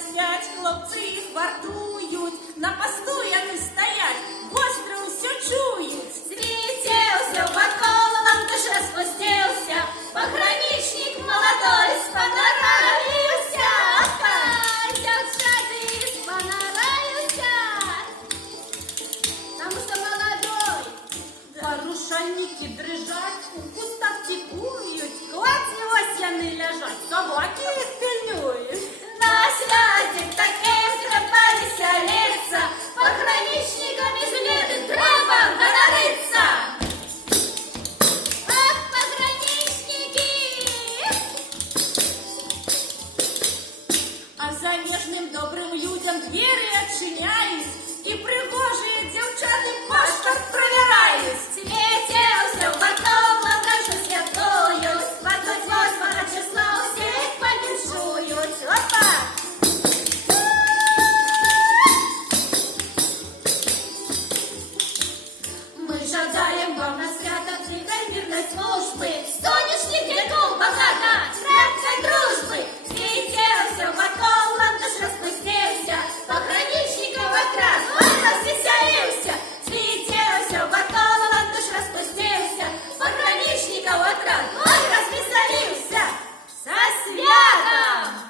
спять, хлопці їх вартують, на посту вони стоять, гостро все чують. Светился, под колом душе спустился, пограничник молодой спонаравился. Девчата спонаравился, потому что молодой. Парушальники дрижать, у кустах тікують, клаці ось яни лежать, собаки їх пильнують. На святе таким треба веселиться, пограничниками жилеты треба гонориться. Ах, пограничники! А замежным добрым людям двери отчиняють, і пригожие дівчата паспорт проверяють. Светился в